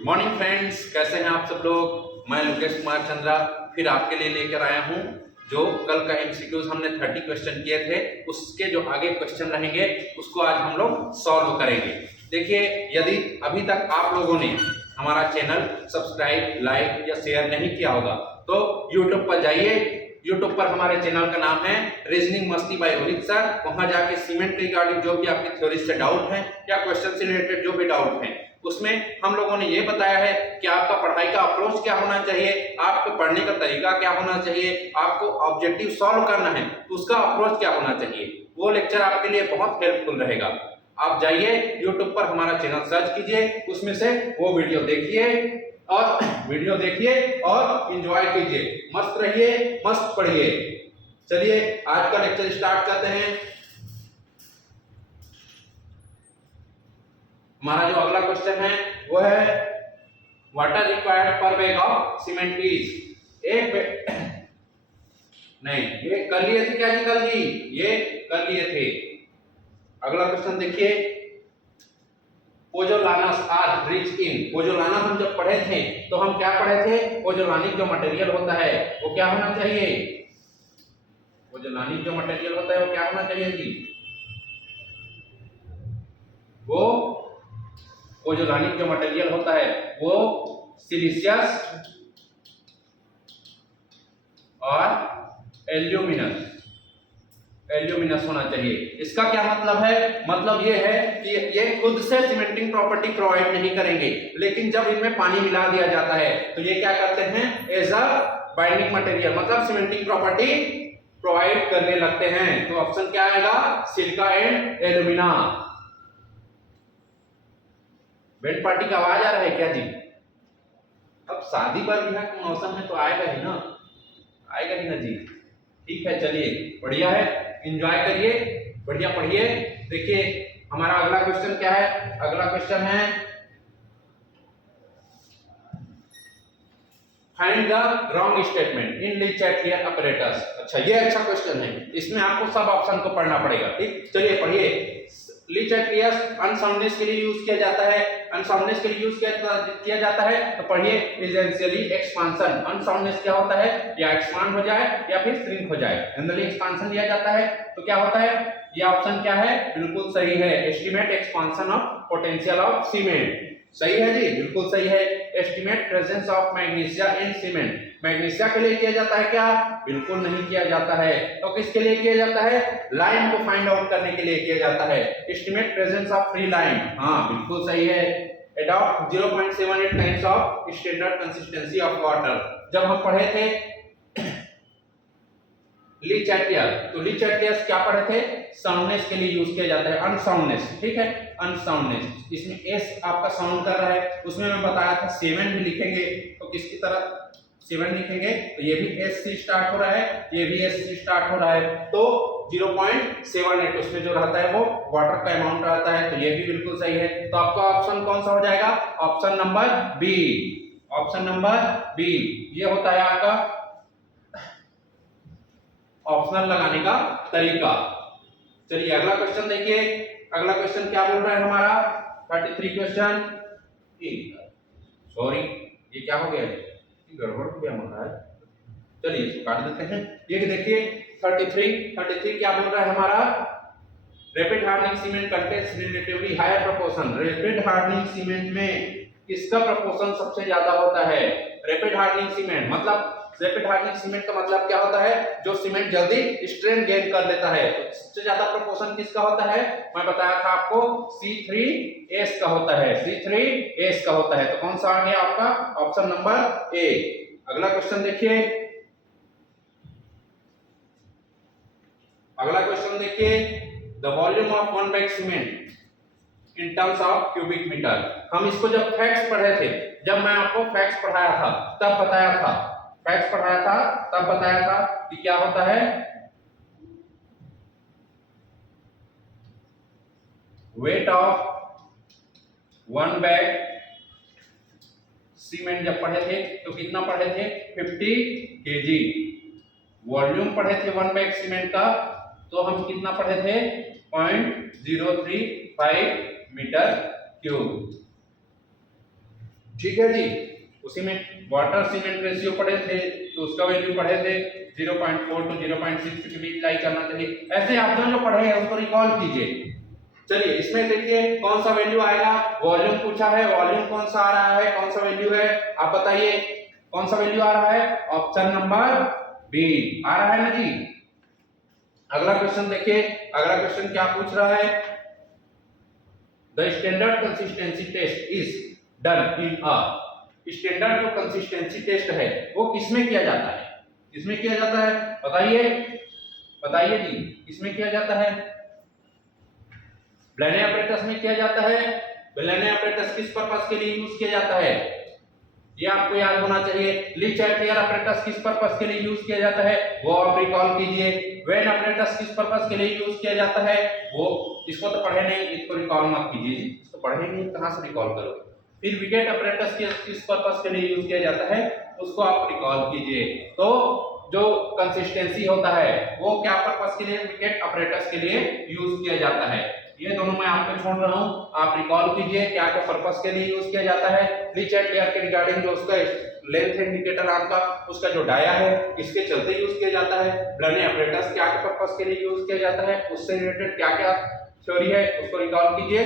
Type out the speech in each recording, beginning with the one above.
Good morning friends, कैसे हैं आप सब लोग। मैं लोकेश कुमार चंद्रा फिर आपके लिए लेकर आया हूं। जो कल का एमसीक्यूज हमने 30 क्वेश्चन किए थे, उसके जो आगे क्वेश्चन रहेंगे उसको आज हम लोग सॉल्व करेंगे। देखिए, यदि अभी तक आप लोगों ने हमारा चैनल सब्सक्राइब, लाइक या शेयर नहीं किया होगा तो यूट्यूब पर जाइए। यूट्यूब पर हमारे चैनल का नाम है रीजनिंग मस्ती बाय रोहित सर। वहां जाके सीमेंट के रिगार्डिंग जो भी आपकी थ्योरी से डाउट है या क्वेश्चन से रिलेटेड जो भी डाउट है, उसमें हम लोगों ने ये बताया है कि आपका पढ़ाई का अप्रोच क्या होना चाहिए, आपके पढ़ने का तरीका क्या होना चाहिए, आपको ऑब्जेक्टिव सॉल्व करना है तो उसका अप्रोच क्या होना चाहिए। वो लेक्चर आपके लिए बहुत हेल्पफुल रहेगा। आप जाइए YouTube पर हमारा चैनल सर्च कीजिए, उसमें से वो वीडियो देखिए और एंजॉय कीजिए। मस्त रहिए, मस्त पढ़िए। चलिए आज का लेक्चर स्टार्ट करते हैं। हमारा जो अगला क्वेश्चन है वो है वाटर रिक्वायर्ड पर बैग ऑफ सीमेंट इज एक नहीं, ये कर लिए थे क्या जी? कल जी ये कर लिए थे। अगला क्वेश्चन देखिए, पोजोलानस आर रिच इन। पोजोलानस हम जब पढ़े थे तो हम क्या पढ़े थे? पोजोलानिक जो मटेरियल होता है वो क्या होना चाहिए? पोजोलानिक जो मटेरियल होता है वो क्या होना चाहिए जी? वो पोजोलानिक जो मटेरियल होता है वो सिलिशियस और एल्यूमिनस होना चाहिए। इसका क्या मतलब है? मतलब ये है कि ये खुद से सीमेंटिंग प्रॉपर्टी प्रोवाइड नहीं करेंगे, लेकिन जब इनमें पानी मिला दिया जाता है तो ये क्या करते हैं? एज अ बाइंडिंग मटेरियल, मतलब सीमेंटिंग प्रॉपर्टी प्रोवाइड करने लगते हैं। तो ऑप्शन क्या आएगा? Silica and alumina. Band party का आवाज आ रहा है क्या जी? अब शादी पर ब्याह का मौसम है तो आएगा ही ना, आएगा ही ना जी। ठीक है, चलिए बढ़िया है, एंजॉय करिए, बढ़िया पढ़िए। देखिए हमारा अगला क्वेश्चन क्या है? अगला क्वेश्चन है find the wrong statement in Lee Chatelier apparatus. अच्छा, ये अच्छा क्वेश्चन है, इसमें आपको सब ऑप्शन को पढ़ना पड़ेगा। ठीक, चलिए पढ़िए। ली चैटलियर अनसाउंडनेस के लिए यूज किया जाता है। अनसाउंडनेस के लिए यूज किया जाता है तो पढ़िए एसेंशियली एक्सपांशन। अनसाउंडनेस क्या होता है? या एक्सपांड हो जाए या फिर श्रिंक हो जाए। जनरली एक्सपांशन लिया जाता है तो क्या होता है? ये ऑप्शन क्या है? बिल्कुल सही है, estimate expansion of potential of cement. सही है जी, बिल्कुल सही है। Estimate presence of magnesia in cement. Magnesia के लिए किया जाता है क्या? बिल्कुल नहीं किया जाता है। तो किसके लिए किया जाता है? लाइन को फाइंड आउट करने के लिए किया जाता है। Estimate presence of free line, हाँ बिल्कुल सही है। Adopt 0.78 times of standard consistency of water. जब हम पढ़े थे ली चैटलियर, तो ली चैटलियर क्या पढ़े थे? साउंडनेस के लिए यूज किया जाता है, अनसाउंडनेस। ठीक है, अनसाउंडनेस। इसमें एस आपका साउंड कर रहा है, उसमें मैं बताया था 7 भी लिखेंगे तो किसकी तरह 7 लिखेंगे तो ये भी एस से स्टार्ट हो रहा है, ये भी एस से स्टार्ट हो रहा है, तो 0.78 उसमें जो रहता है वो वाटर का अमाउंट रहता है, तो ये भी बिल्कुल सही है। तो आपका ऑप्शन कौन सा हो जाएगा? Option number B. Option number B ये होता है आपका ऑप्शनल लगाने का तरीका। चलिए अगला क्वेश्चन देखिए। अगला क्वेश्चन क्या बोल रहा है हमारा? 33 क्वेश्चन। सॉरी, ये क्या हो गया? गड़बड़ हो गया मुझे। चलिए इसको काट देते हैं। ये देखिए 33 क्या बोल रहा है हमारा? Rapid hardening cement contains relatively higher proportion. Rapid hardening cement में किसका प्रोपोर्शन सबसे ज्यादा होता है? रैपिड हार्डनिंग सीमेंट मतलब, रैपिड हार्डनिंग सीमेंट का मतलब क्या होता है? जो सीमेंट जल्दी स्ट्रेंथ गेन कर लेता है। तो सबसे ज्यादा प्रोपोर्शन किसका होता है? मैं बताया था आपको C3S का होता है, C3S का होता है। तो कौन सा आ गया आपका? Option number A. अगला क्वेश्चन देखिए। अगला क्वेश्चन देखिए, the volume of one bag cement in terms of cubic metre. हम इसको जब फैक्ट्स पढ़े थे, जब मैं आपको फैक्ट्स पढ़ाया था तब बताया था, फैक्ट्स पढ़ाया था तब बताया था कि क्या होता है? Weight of one bag cement जब पढ़े थे तो कितना पढ़े थे? 50 केजी। वॉल्यूम पढ़े थे वन बैग सीमेंट का तो हम कितना पढ़े थे? 0.035 मीटर क्यूब। ठीक है जी। उसी में वाटर सीमेंट रेशियो पढ़े थे तो उसका वैल्यू पढ़े थे 0.4 टू 0.6 के बीच लाई करना चाहिए। ऐसे आप जो पढ़े हैं उसको रिकॉल कीजिए। चलिए इसमें देखिए कौन सा वैल्यू आएगा, वॉल्यूम पूछा है, वॉल्यूम कौन सा आ रहा है, कौन सा वैल्यू है आप बताइए, कौन सा वैल्यू आ रहा है, ऑप्शन नंबर बी आ रहा है ना जी। अगला क्वेश्चन देखिए, अगला क्वेश्चन क्या पूछ रहा है, the standard consistency test is done in a, standard जो कंसिस्टेंसी टेस्ट है वो किसमें किया जाता है, किसमें किया जाता है बताइए, बताइए जी किसमें किया जाता है, ब्लेने ऑपरेटर्स में किया जाता है। ब्लेने ऑपरेटर्स किस पर्पस के लिए यूज किया जाता है, ये आपको याद होना चाहिए। ली चैटलियर ऑपरेटर्स किस पर्पस के लिए यूज किया जाता है वो आप रिकॉल कीजिए। वेन ऑपरेटर्स किस पर्पस के लिए यूज किया जाता है वो, इसको तो पढ़े नहीं, इसको रिकॉल मत कीजिए, इसको पढ़े नहीं कहां से रिकॉल करोगे। फिर विकेट ऑपरेटर्स किस पर्पस के लिए यूज किया जाता है उसको आप रिकॉल कीजिए। तो जो कंसिस्टेंसी होता है वो क्या पर्पस के लिए, विकेट ऑपरेटर्स के लिए यूज किया जाता है। ये दोनों मैं आपको छोड़ रहा हूं, आप रिकॉल कीजिए क्या क्या पर्पस के लिए यूज किया जाता है। ली चैटलियर के रिगार्डिंग जो उसका लेंथ इंडिकेटर आपका उसका जो डाया है इसके चलते यूज किया जाता है। ब्लेने ऑपरेटर्स क्या क्या पर्पस के लिए यूज किया जाता है, उससे रिलेटेड क्या क्या थ्योरी है उसको रिकॉल कीजिए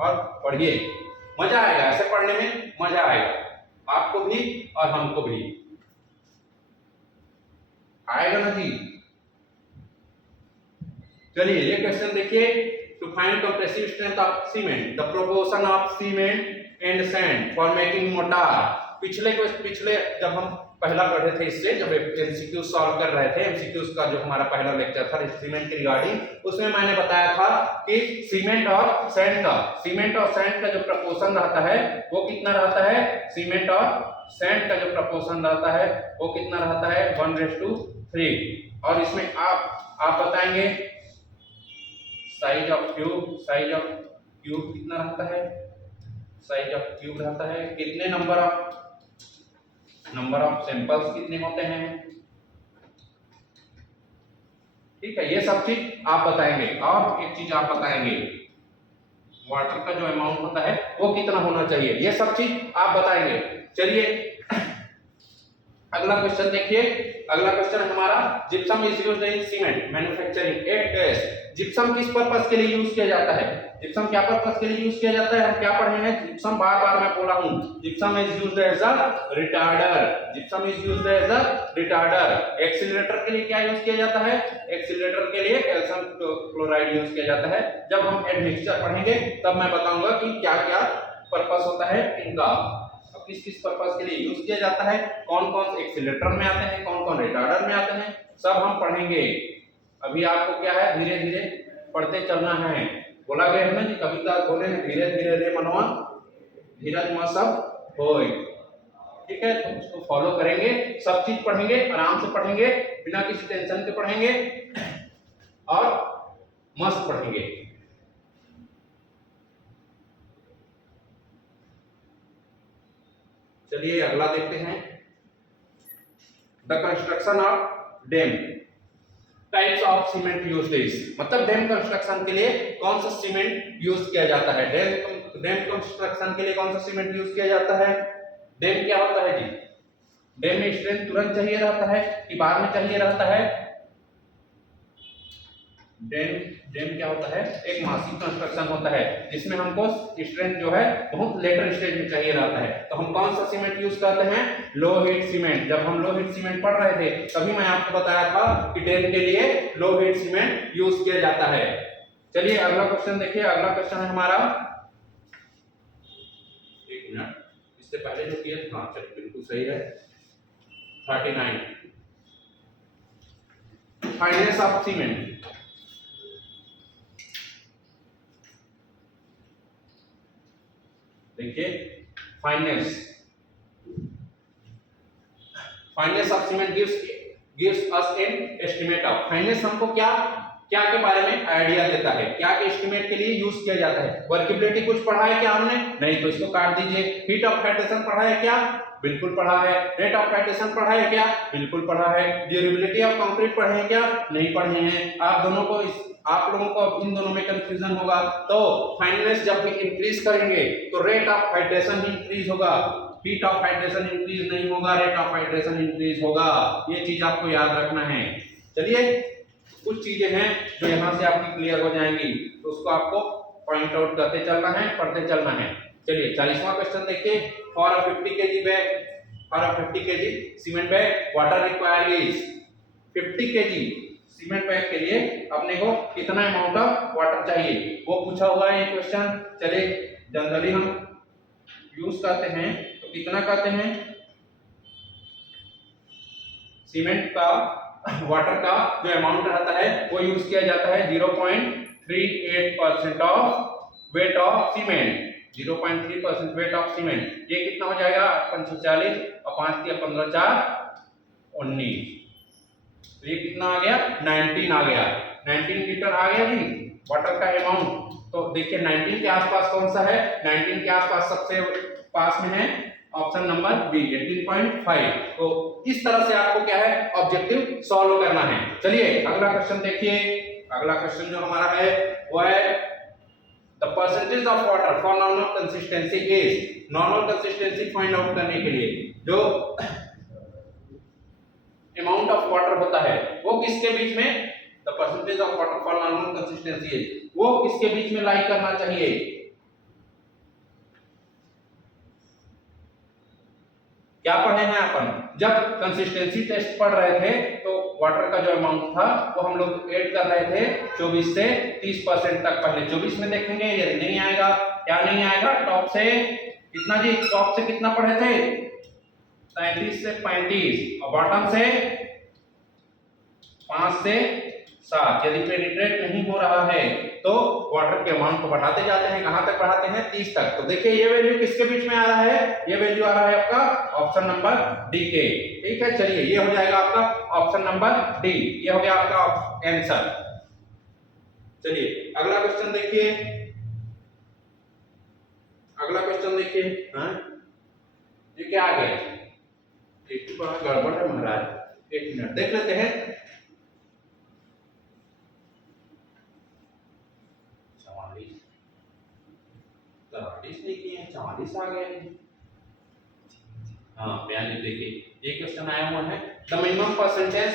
और पढ़िए, मजा आएगा, ऐसे पढ़ने में मजा आएगा आपको भी और हमको भी आएगा ना जी। चलिए ये क्वेश्चन देखिए, to find compressive strength of cement the proportion of cement and sand for making mortar. पिछले जब हम पहला पढ़े थे इससे, जब एमसीक्यू सॉल्व कर रहे थे, एमसीक्यू का जो हमारा पहला लेक्चर था सीमेंट के रिगार्डिंग, उसमें मैंने बताया था कि सीमेंट और सैंड का जो प्रपोर्शन रहता है वो कितना रहता है, सीमेंट और सैंड का जो प्रपोर्शन रहता है वो कितना रहता है 1:3। और इसमें आप बताएंगे साइज ऑफ क्यूब कितना रहता है, साइज ऑफ क्यूब रहता है, कितने नंबर ऑफ सैंपल्स कितने होते हैं, ठीक है, ये सब चीज आप बताएंगे। और एक चीज आप बताएंगे वाटर का जो अमाउंट होता है वो कितना होना चाहिए, ये सब चीज आप बताएंगे। चलिए अगला क्वेश्चन देखिए, अगला क्वेश्चन हमारा gypsum is used in cement manufacturing at. Gypsum किस पर्पस के लिए यूज किया जाता है, जिप्सम क्या पर्पस के लिए यूज किया जाता है, हम क्या पढ़े हैं, जिप्सम बार बार मैं बोला हूं, gypsum is used as a retarder, gypsum is used as a retarder. Accelerator के लिए क्या यूज किया जाता है, एक्सीलरेटर के लिए कैल्शियम क्लोराइड यूज किया जाता है। जब हम एडमिक्सचर पढ़ेंगे तब मैं बताऊंगा कि क्या क्या पर्पस होता है इनका, किस किस पर्पस के लिए यूज किया जाता है, कौन कौन से एक्सीलरेटर में आते हैं, कौन कौन रिटार्डर में आते हैं, सब हम पढ़ेंगे। अभी आपको क्या है धीरे धीरे पढ़ते चलना है, बोला गया है ना जी, कविता बोले धीरे धीरे रे मनवा धीरज म सब होय, ठीक है, तो उसको फॉलो करेंगे, सब चीज पढ़ेंगे, आराम से पढ़ेंगे, बिना किसी टेंशन के पढ़ेंगे और मस्त पढ़ेंगे। चलिए अगला देखते हैं, the construction of dam, types of cement used is, मतलब डैम कंस्ट्रक्शन के लिए कौन सा सीमेंट यूज किया जाता है, डैम कंस्ट्रक्शन के लिए कौन सा सीमेंट यूज किया जाता है। डैम क्या होता है जी, डैम में स्ट्रेंथ तुरंत चाहिए रहता है कि बाद में चाहिए रहता है, डैम क्या होता है, एक मासिक कंस्ट्रक्शन होता है जिसमें हमको स्ट्रेंथ जो है बहुत लेटर स्टेज में चाहिए रहता है। तो हम कौन सा सीमेंट यूज करते हैं, लो हीट सीमेंट। जब हम लो हीट सीमेंट पढ़ रहे थे तभी मैं आपको बताया था कि डैम के लिए लो हीट सीमेंट यूज किया जाता है। चलिए अगला क्वेश्चन देखिए, अगला क्वेश्चन है हमारा, एक मिनट, इससे पहले जो किया था चलिए बिल्कुल सही है, 39 फाइनेंस ऑफ सीमेंट। देखिए finance of cement gives us an estimate of, finance हमको क्या क्या के बारे में आइडिया देता है, क्या के एस्टिमेट के लिए यूज किया जाता है। वर्केबिलिटी कुछ पढ़ा है क्या हमने, नहीं, तो इसको काट दीजिए। हीट ऑफ हाइड्रेशन पढ़ा है क्या, बिल्कुल पढ़ा है। रेट ऑफ हाइड्रेशन पढ़ा है क्या, बिल्कुल पढ़ा है। ड्यूरेबिलिटी ऑफ कंक्रीट पढ़े हैं क्या, नहीं पढ़े हैं। आप दोनों को आप लोगों को अब इन दोनों में कंफ्यूजन होगा। तो फाइननेस जब भी इंक्रीज करेंगे तो रेट ऑफ हाइड्रेशन इंक्रीज होगा, हीट ऑफ हाइड्रेशन इंक्रीज नहीं होगा, रेट ऑफ हाइड्रेशन इंक्रीज होगा। ये चीज आपको याद रखना है। चलिए कुछ चीजें हैं जो यहाँ से आपकी क्लियर हो जाएंगी, तो उसको आपको पॉइंट आउट करते चलना है, पढ़ते चलना है। चलिए 40वां क्वेश्चन देखिए। For a 50 kg bag, for a 50 kg cement bag water required is 50 kg cement bag के लिए अपने को कितना अमाउंट ऑफ वाटर चाहिए, वो पूछा हुआ है ये क्वेश्चन। चलिए जनरली हम यूज करते हैं तो कितना करते हैं, सीमेंट का वाटर का जो अमाउंट रहता है वो यूज किया जाता है 0.38% of weight of cement, 0.3% weight of cement. ये कितना हो जाएगा 45 और 5 या 15 4 19, तो ये कितना आ गया 19 आ गया, 19 लीटर आ गया जी वाटर का अमाउंट। तो देखिए 19 के आसपास कौन सा है, 19 के आसपास सबसे पास में है ऑप्शन नंबर बी 18.5। तो इस तरह से आपको क्या है ऑब्जेक्टिव सॉल्व करना है। चलिए अगला क्वेश्चन देखिए। अगला क्वेश्चन जो हमारा है वो है the percentage of water for normal consistency is, normal consistency find out करने के लिए जो अमाउंट ऑफ वाटर होता है वो किसके बीच में, the percentage of water for normal consistency is, वो किसके बीच में लाई करना चाहिए। क्या पढ़े हैं अपन, जब कंसिस्टेंसी टेस्ट पढ़ रहे थे तो वाटर का जो अमाउंट था वो हम लोग ऐड कर रहे थे 24 से 30% तक। पहले 24 में देखेंगे, यदि नहीं आएगा, क्या नहीं आएगा, टॉप से कितना जी, टॉप से कितना पढ़े थे 33 से 35 और बॉटम से 5 से 7। यदि पेनिट्रेट नहीं हो रहा है तो वाटर के अमाउंट को बढ़ाते जाते हैं, कहां तक बढ़ाते हैं 30 तक। तो देखिए ये वैल्यू किसके बीच में आ रहा है, ये वैल्यू आ रहा है आपका ऑप्शन नंबर डी के। ठीक है, चलिए ये हो जाएगा आपका ऑप्शन नंबर डी, ये हो गया आपका आंसर। चलिए अगला क्वेश्चन देखिए, अगला क्वेश्चन देखिए। हाँ ये क्या आ गया, एक तो बड़ा गड़बड़ है महाराज, एक मिनट देख लेते हैं। 44 नहीं किए हैं, 44 आ गए हैं। हाँ 42 देखिए ये क्वेश्चन आया हुआ है, the minimum percentage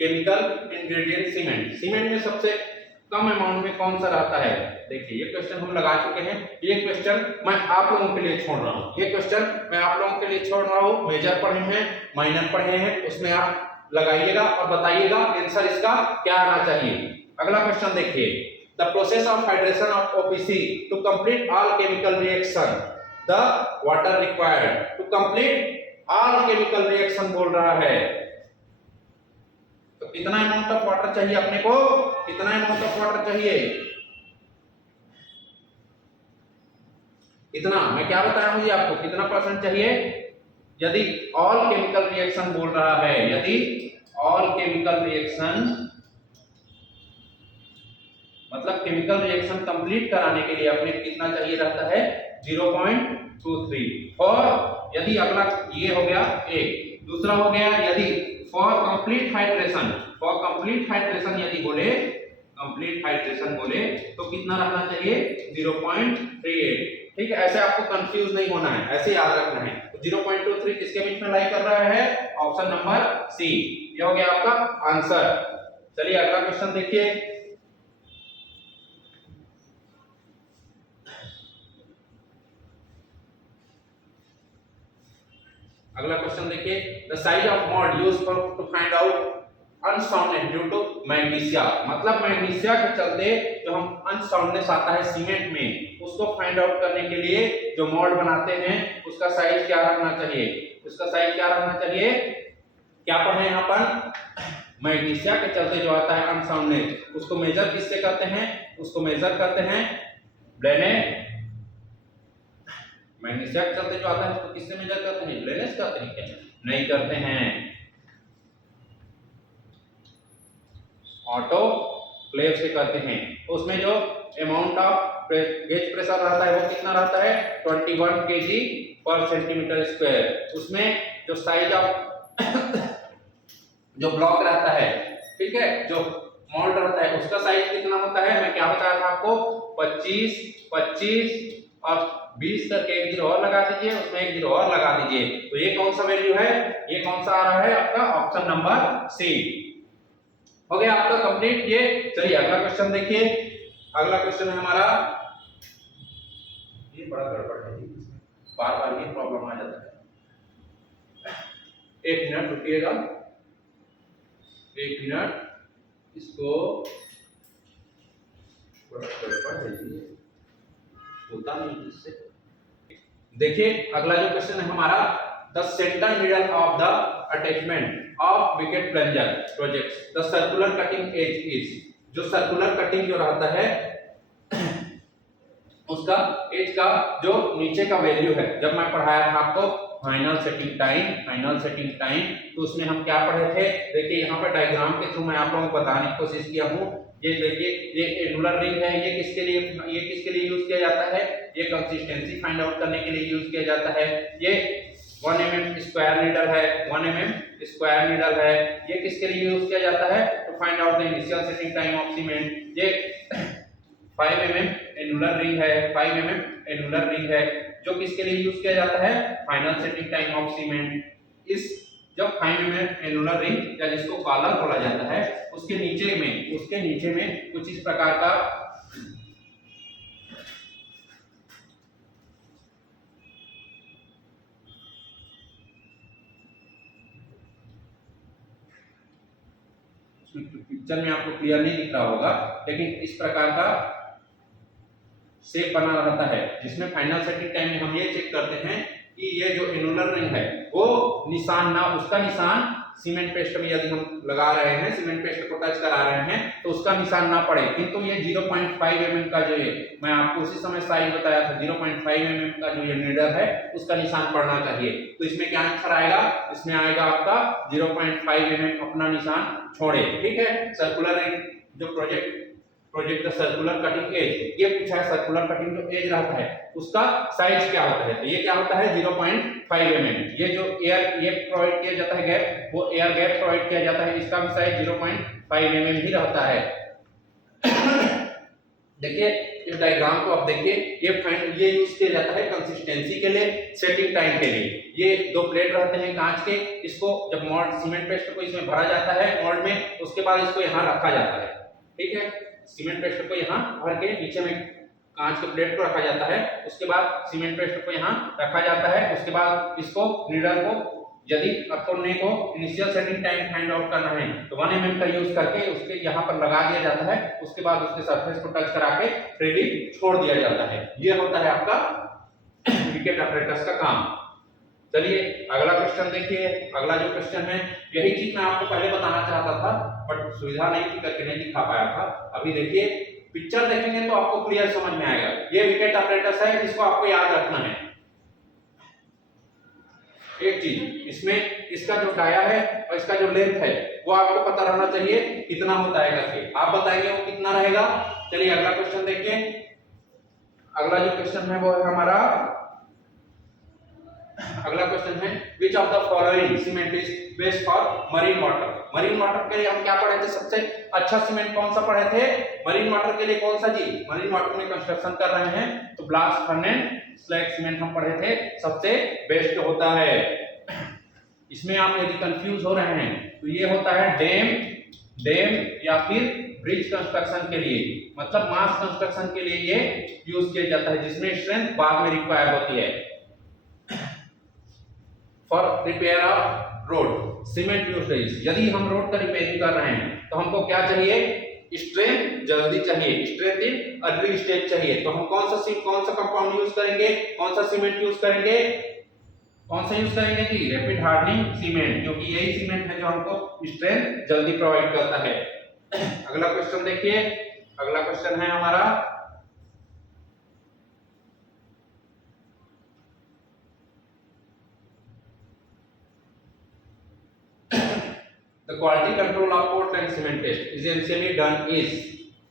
chemical ingredient cement, cement में सबसे कम अमाउंट में कौन सा रहता है। देखिए ये क्वेश्चन हम लगा चुके हैं, ये क्वेश्चन मैं आप लोगों के लिए छोड़ रहा हूँ, ये क्वेश्चन मैं आप लोगों के लिए छोड़ रहा हूँ। मेजर पढ़े हैं, माइनर पढ़े हैं, उसमें आप लगाइएगा और बताइएगा आंसर इसका क्या आना चाहिए। अगला क्वेश्चन देखिए, the process of hydration of OPC to complete all chemical reaction, the water required to complete all chemical reaction बोल रहा है। तो कितना अमाउंट ऑफ वाटर चाहिए अपने को, कितना अमाउंट ऑफ वाटर चाहिए, इतना मैं क्या बताया हूं आपको, कितना परसेंट चाहिए। यदि ऑल केमिकल रिएक्शन बोल रहा है, यदि ऑल केमिकल रिएक्शन मतलब केमिकल रिएक्शन कंप्लीट कराने के लिए अपने कितना चाहिए रहता है 0.23। और यदि अगला ये हो गया एक, दूसरा हो गया यदि for complete hydration, for complete hydration यदि बोले, कंप्लीट हाइड्रेशन बोले तो कितना रहना चाहिए 0.38। ठीक है, ऐसे आपको कंफ्यूज नहीं होना है, ऐसे याद रखना है। तो 0.23 किसके बीच में लाई कर रहा है, ऑप्शन नंबर सी, ये हो गया आपका आंसर। चलिए अगला क्वेश्चन देखिए। अगला क्वेश्चन देखिए, the size of mould used for to find out unsoundness due to magnesia, मतलब मैग्नीशिया के चलते जो हम अनसाउंडनेस आता है सीमेंट में, उसको फाइंड आउट करने के लिए जो मॉड बनाते हैं उसका साइज क्या रखना चाहिए, उसका साइज क्या रखना चाहिए। क्या पढ़े यहाँ पर, मैग्नीशिया के चलते जो आता है अनसाउंडनेस, उसको मेजर किससे करते हैं, उसको मेजर करते हैं ब्लेनेट, मैग्नीशिया के चलते जो आता है उसको किससे मेजर करते हैं, ब्लेनेस करते हैं क्या, नहीं करते हैं, ऑटोक्लेव से करते हैं। उसमें जो अमाउंट ऑफ गेज प्रेशर रहता है वो कितना रहता है 21 kg पर सेंटीमीटर स्क्वायर। उसमें जो साइज ऑफ जो ब्लॉक रहता है, ठीक है, जो मोल्ड रहता है उसका साइज कितना होता है, मैं क्या बताया था आपको, 25 25 और 20 करके एक जीरो और लगा दीजिए, उसमें एक जीरो और लगा दीजिए। तो ये कौन सा वैल्यू है, ये कौन सा आ रहा है आपका ऑप्शन नंबर सी। हो गया आपका कंप्लीट ये। चलिए अगला क्वेश्चन देखिए। अगला क्वेश्चन है हमारा, ये बड़ा गड़बड़ है जी, बार बार ये प्रॉब्लम आ जाता है। एक मिनट रुकिएगा, एक मिनट, इसको बड़ा गड़बड़ है जी, होता नहीं इससे। देखिए अगला जो क्वेश्चन है हमारा, the centre middle of the attachment of wicket plunger project the circular cutting edge is. जो सर्कुलर कटिंग जो रहता है उसका एज का जो नीचे का वैल्यू है, जब मैं पढ़ाया था आपको फाइनल सेटिंग टाइम, तो उसमें हम क्या पढ़े थे, देखिए यहाँ पर डायग्राम के थ्रू मैं आप लोगों को बताने की कोशिश किया हूँ। ये देखिए ये एनुलर रिंग है, ये किसके लिए यूज किया जाता है, ये कंसिस्टेंसी फाइंड आउट करने के लिए यूज किया जाता है। ये 1 mm स्क्वायर नीडल है, 1 mm स्क्वायर नीडल है, ये किसके लिए यूज किया जाता है, तो find out the initial setting time of cement. ये 5 mm एनुलर रिंग है, 5 mm एनुलर रिंग है, जो किसके लिए यूज किया जाता है, final setting time of cement. इस जब 5 mm एनुलर रिंग या जिसको कॉलर बोला जाता है, उसके नीचे में कुछ इस प्रकार का पिक्चर में आपको क्लियर नहीं दिख रहा होगा, लेकिन इस प्रकार का शेप बना रहता है, जिसमें फाइनल सेटिंग टाइम में हम ये चेक करते हैं कि ये जो एनुलर रिंग है वो निशान ना, उसका निशान सीमेंट पेस्ट में यदि हम लगा रहे हैं, सीमेंट पेस्ट को टच करा रहे हैं, तो उसका निशान ना पड़े। किंतु ये 0.5 mm का जो ये मैं आपको उसी समय साइज बताया था, 0.5 mm का जो ये नीडल है उसका निशान पड़ना चाहिए। तो इसमें क्या आंसर आएगा, इसमें आएगा आपका 0.5 mm अपना निशान छोड़े। ठीक है, सर्कुलर जो project the circular cutting edge, ये पूछा है सर्कुलर कटिंग जो एज रहता है उसका साइज क्या होता है, तो ये क्या होता है 0.5 mm। ये जो एयर ये प्रोवाइड किया जाता है गैप, वो एयर गैप प्रोवाइड किया जाता है, इसका भी साइज 0.5 mm ही रहता है। देखिए इस डायग्राम को आप देखिए, ये यूज किया जाता है कंसिस्टेंसी के लिए, सेटिंग टाइम के लिए। ये दो प्लेट रहते हैं कांच के, इसको जब मोल्ड सीमेंट पेस्ट को इसमें भरा जाता है मोल्ड में, उसके बाद इसको यहाँ रखा जाता है। ठीक है, सीमेंट पेस्ट को यहाँ भर के नीचे में कांच के प्लेट को रखा जाता है, उसके बाद सीमेंट पेस्ट को यहाँ रखा जाता है, उसके बाद इसको नीडल को यदि आपको initial setting time find out करना है तो 1 mm का यूज करके उसके यहाँ पर लगा दिया जाता है, उसके बाद उसके सरफेस को टच करा के फ्रीली छोड़ दिया जाता है। ये होता है आपका विकेट ऑपरेटर्स का काम। चलिए अगला क्वेश्चन देखिए। अगला जो क्वेश्चन है, यही चीज मैं आपको पहले बताना चाहता था बट सुविधा नहीं थी करके नहीं दिखा पाया था। अभी देखिए पिक्चर देखेंगे तो आपको क्लियर समझ में आएगा। ये विकेट ऑपरेटर्स है, इसको आपको याद रखना है। एक चीज इसमें इसका जो डाया है और इसका जो लेंथ है वो आपको पता रहना चाहिए कितना होता है करके। आप बताएंगे वो कितना रहेगा। चलिए अगला क्वेश्चन देखिए। अगला जो क्वेश्चन है वो है हमारा, अगला क्वेश्चन है which of the following cement is best for marine water. Marine water के लिए हम क्या पढ़े थे, सबसे अच्छा सीमेंट कौन सा पढ़े थे मरीन वाटर के लिए, कौन सा जी, मरीन वाटर में कंस्ट्रक्शन कर रहे हैं तो ब्लास्ट फर्नेस स्लैग सीमेंट हम पढ़े थे, सबसे बेस्ट होता है। इसमें आप यदि कंफ्यूज हो रहे हैं तो ये होता है डैम या फिर ब्रिज कंस्ट्रक्शन के लिए, मतलब मास कंस्ट्रक्शन के लिए ये यूज किया जाता है, जिसमें स्ट्रेंथ बाद में रिक्वायर होती है। For repair of road cement used is, यदि हम रोड का रिपेयरिंग कर रहे हैं तो हमको क्या चाहिए, स्ट्रेंथ जल्दी चाहिए, स्ट्रेंथ इन अर्ली स्टेज चाहिए। तो हम कौन सा कंपाउंड यूज करेंगे, कौन सा सीमेंट यूज करेंगे, कौन सा यूज करेंगे जी, रैपिड हार्डनिंग सीमेंट, क्योंकि यही सीमेंट है जो हमको स्ट्रेंथ जल्दी प्रोवाइड करता है। अगला क्वेश्चन देखिए। अगला क्वेश्चन है हमारा, The quality control of Portland cement paste essentially done is,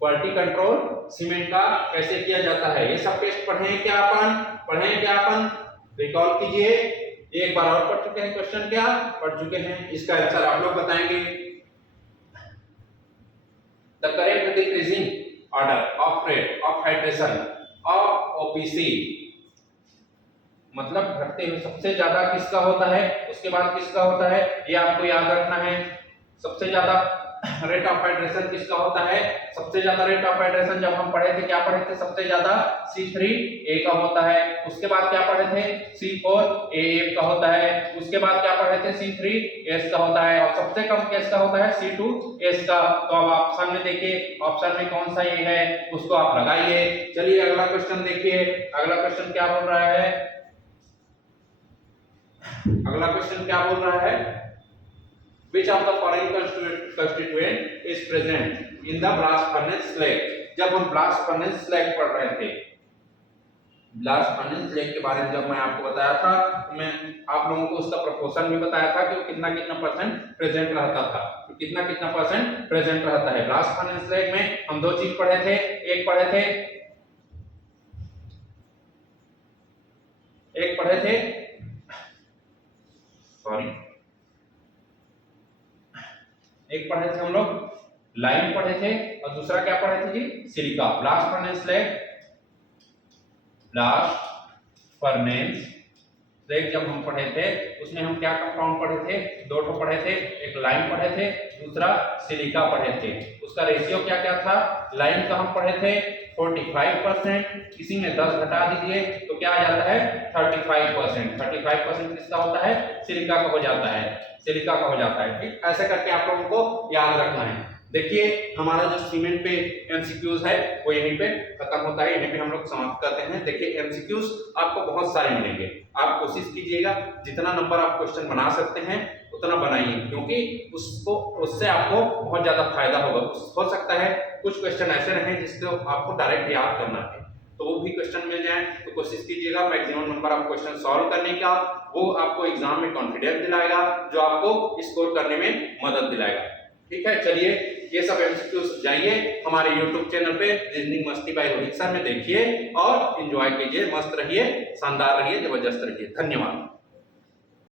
quality control cement का कैसे किया जाता है। ये सब पेस्ट पढ़े हैं क्या अपन, रिकॉल कीजिए। एक बार और पढ़ चुके हैं, क्वेश्चन क्या पढ़ चुके हैं, इसका आंसर आप लोग बताएंगे। The correct decreasing order of rate of hydration of OPC, मतलब घटते हुए सबसे ज्यादा किसका होता है, उसके बाद किसका होता है, ये आपको याद रखना है। सबसे ज्यादा रेट ऑफ हाइड्रेशन किसका होता है, सबसे ज्यादा रेट ऑफ हाइड्रेशन जब हम पढ़े थे क्या पढ़े थे, सबसे ज्यादा C3A का होता है। उसके बाद क्या पढ़े थे, C4A का होता है। उसके बाद क्या पढ़े थे, C3S का होता है। और सबसे कम किसका होता है, C2S का। तो अब ऑप्शन में देखिए, ऑप्शन में कौन सा ये है उसको आप लगाइए। चलिए अगला क्वेश्चन देखिए, अगला क्वेश्चन क्या बोल रहा है, अगला क्वेश्चन क्या बोल रहा है, which of the following constituent is present in the blast furnace slag। जब हम blast furnace slag पढ़ रहे थे, blast furnace slag के बारे में जब मैं आपको बताया था, मैं आप लोगों को उसका प्रोपोर्शन भी बताया था कि वो कितना कितना परसेंट प्रेजेंट रहता था, तो कितना कितना परसेंट प्रेजेंट रहता है। blast furnace slag में हम दो चीज पढ़े थे, एक पढ़े थे एक पढ़े थे हम लोग लाइम पढ़े थे, और दूसरा क्या पढ़े थे जी, सिलिका। ब्लास्ट फर्नेस स्लैग जब हम पढ़े थे उसमें हम क्या कंपाउंड पढ़े थे, दो ठो पढ़े थे, एक लाइम पढ़े थे, दूसरा सिलिका पढ़े थे। उसका रेशियो क्या क्या था, लाइम का हम पढ़े थे 45%, इसी में 10 घटा दीजिए तो क्या आ जाता है 35%। 35% किसका होता है, सिलिका का हो जाता है, सिलिका का हो जाता है। ठीक, ऐसे करके आप लोगों को याद रखना है। देखिए हमारा जो सीमेंट पे एमसीक्यूज है वो यहीं पे खत्म होता है, यहीं पे हम लोग समाप्त करते हैं। देखिए एमसीक्यूज आपको बहुत सारे मिलेंगे, आप कोशिश कीजिएगा जितना नंबर आप क्वेश्चन बना सकते हैं उतना बनाइए, क्योंकि उससे आपको बहुत ज्यादा फायदा होगा। हो सकता है कुछ क्वेश्चन ऐसे रहें जिसको आपको डायरेक्ट याद करना है, तो वो भी क्वेश्चन मिल जाए तो कोशिश कीजिएगा मैक्सिमम नंबर आप क्वेश्चन सॉल्व करने का, वो आपको एग्जाम में कॉन्फिडेंस दिलाएगा, जो आपको स्कोर करने में मदद दिलाएगा। ठीक है, चलिए ये सब एमसीक्यूज जाइए हमारे YouTube चैनल पे रीजनिंग मस्ती बाय रोहित सर में देखिए और एंजॉय कीजिए, मस्त रहिए, शानदार रहिए, जबरदस्त रहिए। धन्यवाद।